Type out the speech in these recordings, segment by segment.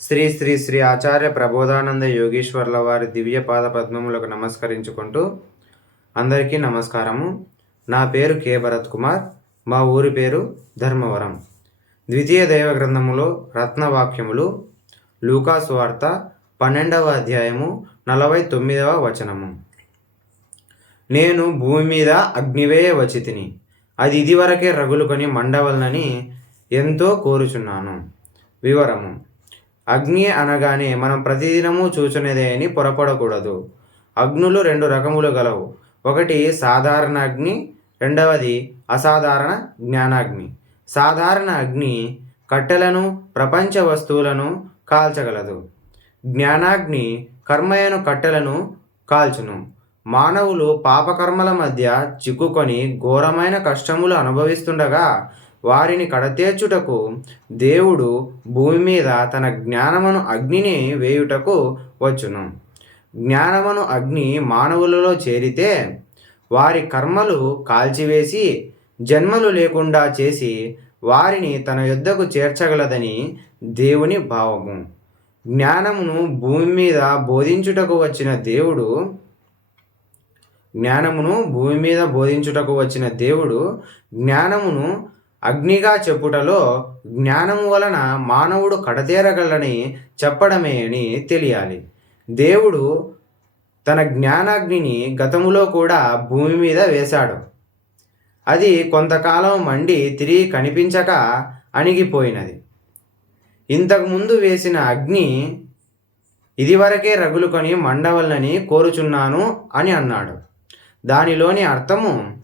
శ్రీ శ్రీ శ్రీ ఆచార్య ప్రబోధానంద యోగీశ్వర్ల వారి దివ్య పాద పద్మములకు నమస్కరించుకుంటూ అందరికీ నమస్కారము. నా పేరు కె. భరత్ కుమార్. మా ఊరి పేరు ధర్మవరం. ద్వితీయ దైవ గ్రంథములో రత్నవాక్యములు లూకాసు వార్త పన్నెండవ అధ్యాయము నలభై తొమ్మిదవ వచనము. నేను భూమి మీద అగ్నివేయ వచితిని. అది ఇదివరకే రగులుకొని మండవలనని ఎంతో కోరుచున్నాను. వివరము. అగ్ని అనగానే మనం ప్రతిదినము చూచునేదే అని పొరపడకూడదు. అగ్నులు రెండు రకములు గలవు. ఒకటి సాధారణ అగ్ని రెండవది అసాధారణ జ్ఞానాగ్ని. సాధారణ అగ్ని కట్టెలను ప్రపంచ వస్తువులను కాల్చగలదు. జ్ఞానాగ్ని కర్మయను కట్టెలను కాల్చును. మానవులు పాపకర్మల మధ్య చిక్కుకొని ఘోరమైన కష్టములు అనుభవిస్తుండగా వారిని కడతేర్చుటకు దేవుడు భూమి మీద తన జ్ఞానమును అగ్నిని వేయుటకు వచ్చును. జ్ఞానమును అగ్ని మానవులలో చేరితే వారి కర్మలు కాల్చివేసి జన్మలు లేకుండా చేసి వారిని తన యుద్ధకు చేర్చగలదని దేవుని భావము. జ్ఞానమును భూమి మీద బోధించుటకు వచ్చిన దేవుడు జ్ఞానమును భూమి మీద బోధించుటకు వచ్చిన దేవుడు జ్ఞానమును అగ్నిగా చెప్పుటలో జ్ఞానము వలన మానవుడు కడతేరగలని చెప్పడమే అని తెలియాలి. దేవుడు తన జ్ఞానాగ్నిని గతములో కూడా భూమి మీద వేశాడు. అది కొంతకాలం మండి తిరిగి కనిపించక అణిగిపోయినది. ఇంతకుముందు వేసిన అగ్ని ఇదివరకే రగులుకొని మండవలనని కోరుచున్నాను అని అన్నాడు. దానిలోని అర్థము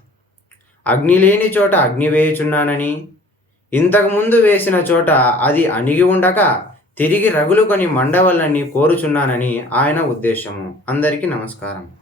అగ్ని లేని చోట అగ్ని వేయుచున్నానని. ఇంతకుముందు వేసిన చోట అది అణిగి ఉండక తిరిగి రగులుకొని మండవలని కోరుచున్నానని ఆయన ఉద్దేశము. అందరికీ నమస్కారం.